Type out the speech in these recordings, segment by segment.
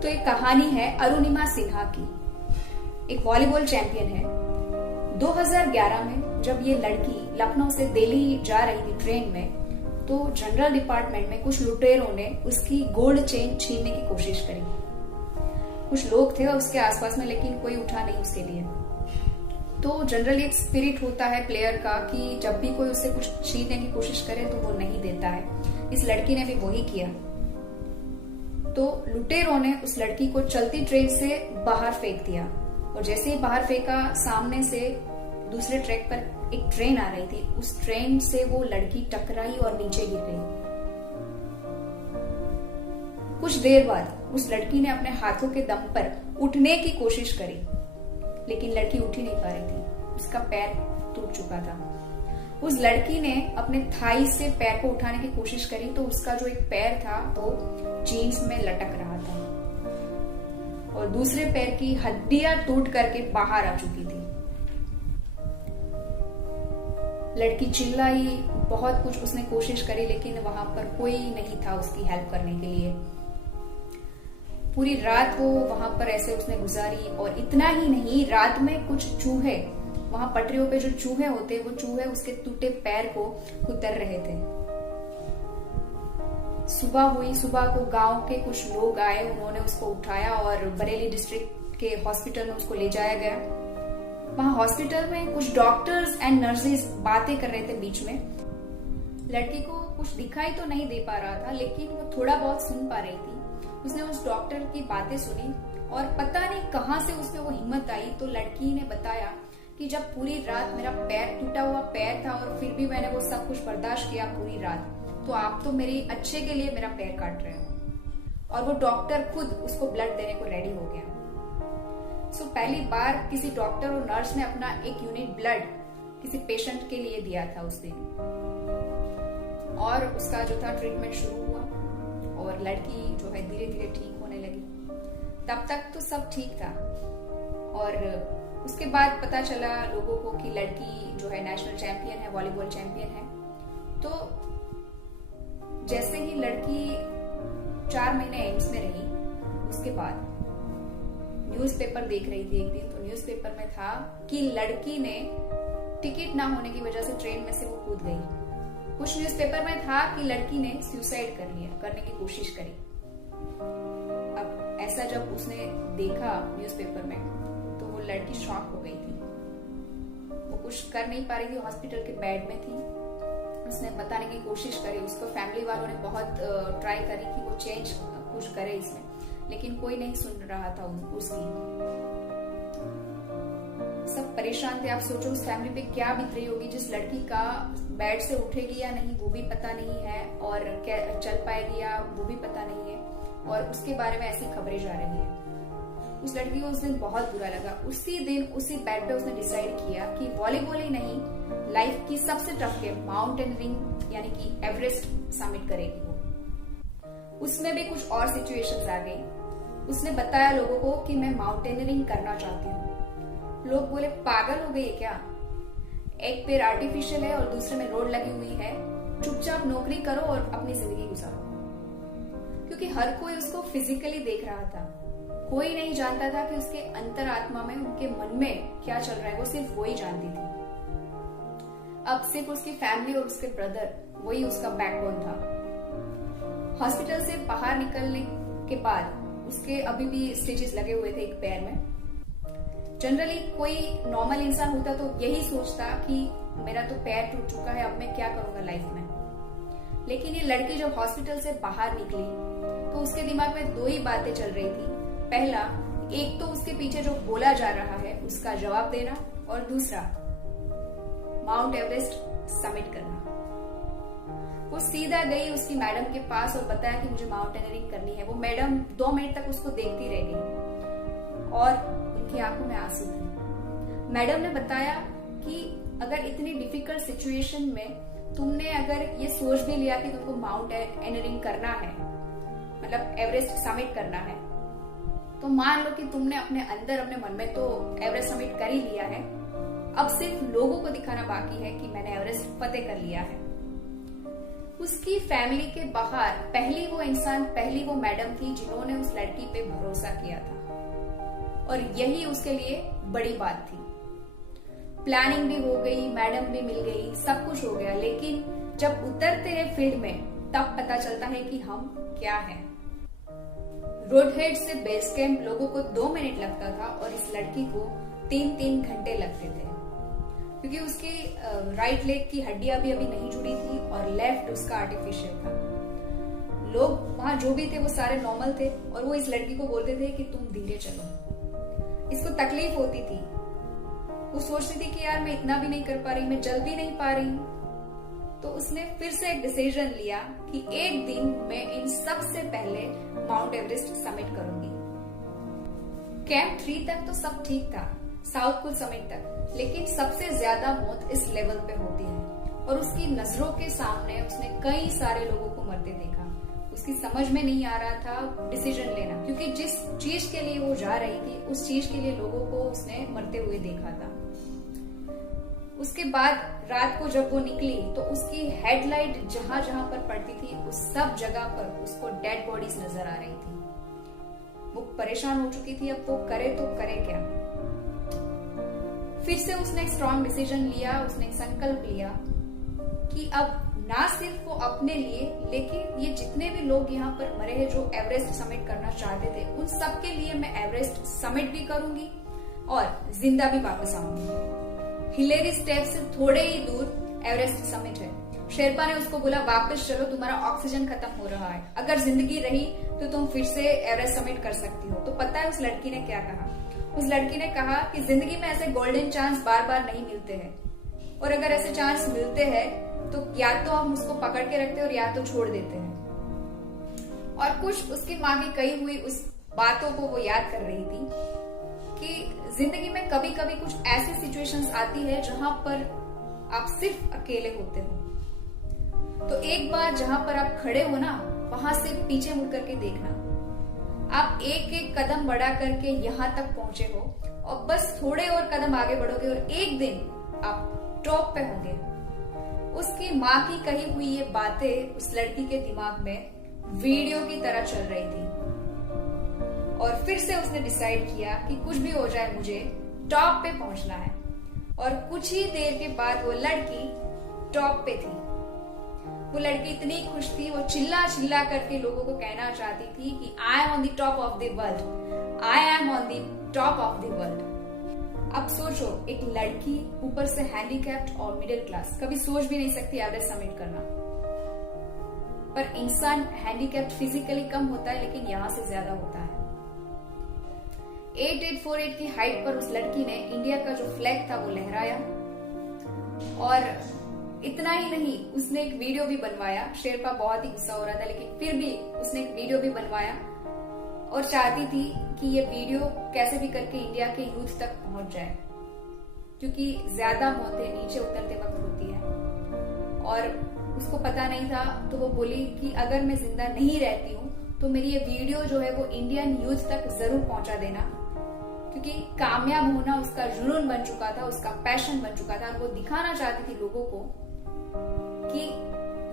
तो एक कहानी है अरुणिमा सिन्हा की। एक वॉलीबॉल चैंपियन है। 2011 में जब ये लड़की लखनऊ से दिल्ली जा रही थी ट्रेन में, तो जनरल डिपार्टमेंट में कुछ लुटेरों ने उसकी गोल्ड चेन छीनने की कोशिश करी। कुछ लोग थे उसके आसपास में, लेकिन कोई उठा नहीं उसके लिए। तो जनरली एक स्पिरिट होता है प्लेयर का कि जब भी कोई उससे कुछ छीनने की कोशिश करे तो वो नहीं देता है। इस लड़की ने भी वही किया। तो लुटेरों ने उस लड़की को चलती ट्रेन से बाहर फेंक दिया, और जैसे ही बाहर फेंका, सामने से दूसरे ट्रैक पर एक ट्रेन आ रही थी। उस ट्रेन से वो लड़की टकराई और नीचे गिर गई। कुछ देर बाद उस लड़की ने अपने हाथों के दम पर उठने की कोशिश करी, लेकिन लड़की उठ ही नहीं पा रही थी। उसका पैर टूट चुका था। उस लड़की ने अपने थाई से पैर को उठाने की कोशिश करी, तो उसका जो एक पैर था वो जीन्स में लटक रहा था, और दूसरे पैर की हड्डियां टूट करके बाहर आ चुकी थी। लड़की चिल्लाई, बहुत कुछ उसने कोशिश करी, लेकिन वहां पर कोई नहीं था उसकी हेल्प करने के लिए। पूरी रात वो वहां पर ऐसे उसने गुजारी। और इतना ही नहीं, रात में कुछ चूहे, वहां पटरियों पे जो चूहे होते, वो चूहे उसके टूटे पैर को कुतर रहे थे। सुबह हुई। सुबह को गांव के कुछ लोग आए, उन्होंने उसको उठाया और बरेली डिस्ट्रिक्ट के हॉस्पिटल में उसको ले जाया गया। वहां हॉस्पिटल में कुछ डॉक्टर्स एंड नर्सेज बातें कर रहे थे बीच में। लड़की को कुछ दिखाई तो नहीं दे पा रहा था, लेकिन वो थोड़ा बहुत सुन पा रही थी। उसने उस डॉक्टर की बातें सुनी, और पता नहीं कहां से उसमें वो हिम्मत आई। तो लड़की ने बताया कि जब पूरी रात मेरा पैर, टूटा हुआ पैर था, और फिर भी मैंने वो सब कुछ बर्दाश्त किया पूरी रात, तो आप तो मेरे अच्छे के लिए मेरा पैर काट रहे हो। और वो डॉक्टर खुद उसको ब्लड देने को रेडी हो गया। पहली बार किसी डॉक्टर और नर्स ने अपना एक यूनिट ब्लड किसी पेशेंट के लिए दिया था उस दिन। और उसका जो था ट्रीटमेंट शुरू हुआ, और लड़की जो है धीरे धीरे ठीक होने लगी। तब तक तो सब ठीक था, और उसके बाद पता चला लोगों को कि लड़की जो है नेशनल चैंपियन है, वॉलीबॉल चैंपियन है। तो जैसे ही लड़की 4 महीने एम्स में रही, उसके बाद न्यूज़पेपर देख रही थी एक दिन, तो न्यूज़पेपर में था कि लड़की ने टिकट ना होने की वजह से ट्रेन में से वो कूद गई। कुछ न्यूज़पेपर में था कि लड़की ने सुसाइड करने की कोशिश करी। अब ऐसा जब उसने देखा न्यूज़पेपर में, तो वो लड़की शॉक हो गई थी। वो कुछ कर नहीं पा रही थी, हॉस्पिटल के बेड में थी। उसने बताने की कोशिश करी, उसको फैमिली वालों ने बहुत ट्राई करी कि वो चेंज कुछ करे इसमें, लेकिन कोई नहीं सुन रहा था उसकी। सब परेशान थे। आप सोचो उस फैमिली पे क्या बीत रही होगी, जिस लड़की का बेड से उठेगी या नहीं वो भी पता नहीं है, और क्या चल पाएगी या वो भी पता नहीं है, और उसके बारे में ऐसी खबरें जा रही है। उस लड़की को उस दिन बहुत बुरा लगा। उसी दिन उसी बेड पे उसने डिसाइड किया कि वॉलीबॉल ही नहीं, लाइफ की सबसे टफ गेम माउंटेनियरिंग यानी कि एवरेस्ट समिट करेगी वो। उसमें भी कुछ और सिचुएशंस आ गई। उसने बताया लोगों को कि मैं माउंटेनियरिंग करना चाहती हूँ। लोग बोले पागल हो गई है क्या, एक पैर आर्टिफिशियल है और दूसरे में रोड लगी हुई है, चुपचाप नौकरी करो और अपनी जिंदगी गुजारो। क्योंकि हर कोई उसको फिजिकली देख रहा था, कोई नहीं जानता था कि उसके अंतरात्मा में, उनके मन में क्या चल रहा है, वो सिर्फ वो ही जानती थी। अब सिर्फ उसकी फैमिली और उसके ब्रदर, वही उसका बैकबोन था। हॉस्पिटल से बाहर निकलने के बाद उसके अभी भी स्टिचेस लगे हुए थे एक पैर में। जनरली कोई नॉर्मल इंसान होता तो यही सोचता कि मेरा तो पैर टूट चुका है, अब मैं क्या करूंगा लाइफ में। लेकिन ये लड़की जब हॉस्पिटल से बाहर निकली, तो उसके दिमाग में 2 ही बातें चल रही थी। पहला, एक तो उसके पीछे जो बोला जा रहा है उसका जवाब देना, और दूसरा माउंट एवरेस्ट समिट करना। वो सीधा गई उसकी मैडम के पास और बताया कि मुझे माउंटेनियरिंग करनी है। वो मैडम 2 मिनट तक उसको देखती रह गई, और उनकी आंखों में आंसू थे। मैडम ने बताया कि अगर इतनी डिफिकल्ट सिचुएशन में तुमने अगर ये सोच भी लिया कि तुमको माउंटेनियरिंग करना है, मतलब एवरेस्ट समिट करना है, तो मान लो कि तुमने अपने अंदर, अपने मन में तो एवरेस्ट समिट कर ही लिया है। अब सिर्फ लोगों को दिखाना बाकी है कि मैंने एवरेस्ट फतेह कर लिया है। उसकी फैमिली के बाहर पहली वो इंसान, पहली वो मैडम थी जिन्होंने उस लड़की पे भरोसा किया था, और यही उसके लिए बड़ी बात थी। प्लानिंग भी हो गई, मैडम भी मिल गई, सब कुछ हो गया, लेकिन जब उतरते हैं फील्ड में तब पता चलता है कि हम क्या हैं। रोडहेड से बेस कैंप लोगों को 2 मिनट लगता था और इस लड़की को 3-3 घंटे लगते थे, क्योंकि उसकी राइट लेग की हड्डियां भी अभी नहीं जुड़ी थी और लेफ्ट उसका आर्टिफिशियल था। लोग वहां जो भी थे वो सारे नॉर्मल थे और वो इस लड़की को बोलते थे कि तुम धीरे चलो। इसको तकलीफ होती थी, वो सोचती थी कि यार मैं इतना भी नहीं कर पा रही, मैं चल भी नहीं पा रही हूँ। तो उसने फिर से एक डिसीजन लिया कि एक दिन मैं इन सबसे पहले माउंट एवरेस्ट समिट करूंगी। कैंप 3 तक तो सब ठीक था, साउथ पोल समिट तक, लेकिन सबसे ज्यादा मौत इस लेवल पे होती है और उसकी नजरों के सामने उसने कई सारे लोगों को मरते देखा। उसकी समझ में नहीं आ रहा था डिसीजन लेना, क्योंकि जिस चीज के लिए वो जा रही थी उस चीज के लिए लोगों को उसने मरते हुए देखा था। उसके बाद रात को जब वो निकली तो उसकी हेडलाइट जहां जहां पर पड़ती थी उस सब जगह पर उसको डेड बॉडीज नजर आ रही थी। वो परेशान हो चुकी थी, अब वो करे तो करे क्या। फिर से उसने एक स्ट्रॉन्ग डिसीजन लिया, उसने एक संकल्प लिया कि अब ना सिर्फ वो अपने लिए, लेकिन ये जितने भी लोग यहाँ पर मरे हैं जो एवरेस्ट समिट करना चाहते थे, उन सबके लिए मैं एवरेस्ट समिट भी करूंगी और जिंदा भी वापस आऊंगी। हिलेरी स्टेप से थोड़े ही दूर एवरेस्ट समिट है। शेरपा ने उसको बोला वापस चलो, तुम्हारा ऑक्सीजन खत्म हो रहा है, अगर जिंदगी रही तो तुम फिर से एवरेस्ट समिट कर सकती हो। तो पता है उस लड़की ने क्या कहा? उस लड़की ने कहा कि जिंदगी में ऐसे गोल्डन चांस बार बार नहीं मिलते हैं, और अगर ऐसे चांस मिलते हैं तो या तो हम उसको पकड़ के रखते हैं और या तो छोड़ देते हैं। और कुछ उसकी माँ की कही हुई उस बातों को वो याद कर रही थी कि जिंदगी में कभी कभी कुछ ऐसी सिचुएशंस आती है जहां पर आप सिर्फ अकेले होते हो। तो एक बार जहां पर आप खड़े हो ना, वहां से पीछे मुड़ करके देखना। आप एक एक कदम बढ़ा करके यहां तक पहुंचे हो और बस थोड़े और कदम आगे बढ़ोगे और एक दिन आप टॉप पे होंगे। उसकी माँ की कही हुई ये बातें उस लड़की के दिमाग में वीडियो की तरह चल रही थी, और फिर से उसने डिसाइड किया कि कुछ भी हो जाए मुझे टॉप पे पहुंचना है। और कुछ ही देर के बाद वो लड़की टॉप पे थी। वो लड़की इतनी खुश थी, वो चिल्ला चिल्ला करके लोगों को कहना चाहती थी कि I am on the top of the world, I am on the top of the world. अब सोचो, एक लड़की ऊपर से हैंडीकैप्ड और मिडिल क्लास, कभी सोच भी नहीं सकती एवरेस्ट समिट करना। पर इंसान हैंडीकैप्ड फिजिकली कम होता है, लेकिन यहां से ज्यादा होता है। 8848 की हाइट पर उस लड़की ने इंडिया का जो फ्लैग था वो लहराया, और इतना ही नहीं, उसने एक वीडियो भी बनवाया। शेरपा बहुत ही गुस्सा हो रहा था, लेकिन फिर भी उसने एक वीडियो भी बनवाया और चाहती थी कि ये वीडियो कैसे भी करके इंडिया के यूथ तक पहुंच जाए, क्योंकि ज्यादा मौतें नीचे उतरते वक्त होती है। और उसको पता नहीं था, तो वो बोली कि अगर मैं जिंदा नहीं रहती हूँ तो मेरी ये वीडियो जो है वो इंडियन यूथ तक जरूर पहुंचा देना, क्योंकि कामयाब होना उसका जुनून बन चुका था, उसका पैशन बन चुका था। वो दिखाना चाहती थी लोगों को कि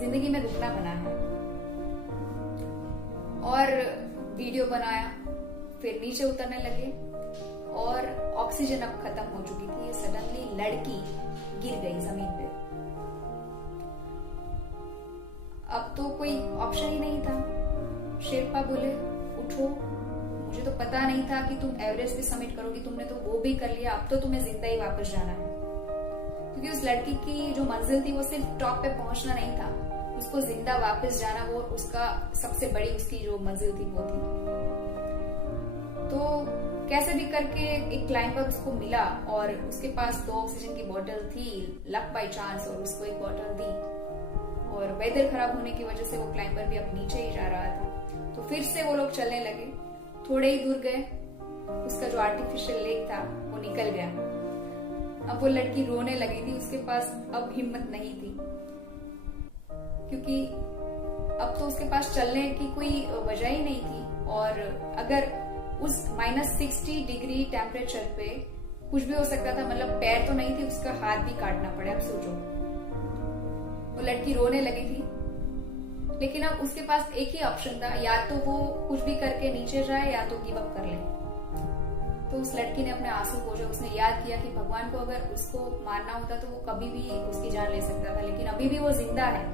जिंदगी में रुकना बना है। और वीडियो बनाया, फिर नीचे उतरने लगे और ऑक्सीजन अब खत्म हो चुकी थी। ये सडनली लड़की गिर गई जमीन पे। अब तो कोई ऑप्शन ही नहीं था। शेरपा बोले उठो, मुझे तो पता नहीं था कि तुम एवरेस्ट भी समिट करोगी, तुमने तो वो भी कर लिया, अब तो तुम्हें जिंदा ही वापस जाना है। क्योंकि उस लड़की की जो मंजिल थी वो सिर्फ टॉप पे पहुंचना नहीं था, उसको जिंदा वापस जाना, वो उसका सबसे बड़ी उसकी जो मंजिल थी वो थी। तो कैसे भी करके एक क्लाइंबर उसको मिला और उसके पास 2 ऑक्सीजन की बोतल थी, लक बाय चांस, और उसको एक बोतल दी। और वेदर खराब होने की वजह से वो क्लाइंबर भी अब नीचे ही जा रहा था। तो फिर से वो लोग चलने लगे, थोड़े ही दूर गए, उसका जो आर्टिफिशियल लेग था वो निकल गया। अब वो लड़की रोने लगी थी, उसके पास अब हिम्मत नहीं थी, क्योंकि अब तो उसके पास चलने की कोई वजह ही नहीं थी। और अगर उस -60 डिग्री टेम्परेचर पे कुछ भी हो सकता था, मतलब पैर तो नहीं थी, उसका हाथ भी काटना पड़े। अब सोचो, वो लड़की रोने लगी थी लेकिन अब उसके पास एक ही ऑप्शन था, या तो वो कुछ भी करके नीचे जाए या तो गिव अप कर ले। तो उस लड़की ने अपने आंसू पोंछे, उसने याद किया कि भगवान को अगर उसको मारना होता तो वो कभी भी उसकी जान ले सकता था, लेकिन अभी भी वो जिंदा है।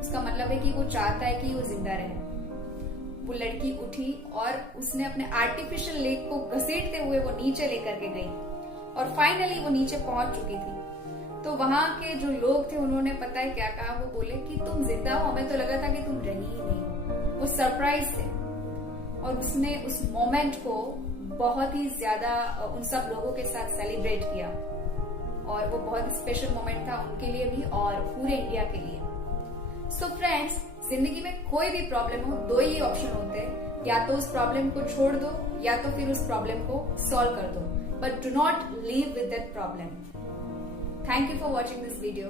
उसका मतलब है कि वो चाहता है कि वो जिंदा रहे। वो लड़की उठी और उसने अपने आर्टिफिशियल लेक को घसीटते हुए वो नीचे लेकर के गई और फाइनली वो नीचे पहुंच चुकी थी। तो वहां के जो लोग थे उन्होंने पता है क्या कहा, वो बोले कि तुम जिंदा हो, हमें तो लगा था कि तुम रही ही नहीं। वो सरप्राइज थे और उसने उस मोमेंट को बहुत ही ज्यादा उन सब लोगों के साथ सेलिब्रेट किया और वो बहुत स्पेशल मोमेंट था उनके लिए भी और पूरे इंडिया के लिए। सो फ्रेंड्स, जिंदगी में कोई भी प्रॉब्लम हो, दो ही ऑप्शन होते हैं, या तो उस प्रॉब्लम को छोड़ दो या तो फिर उस प्रॉब्लम को सॉल्व कर दो, but do not leave with that problem. Thank you for watching this video.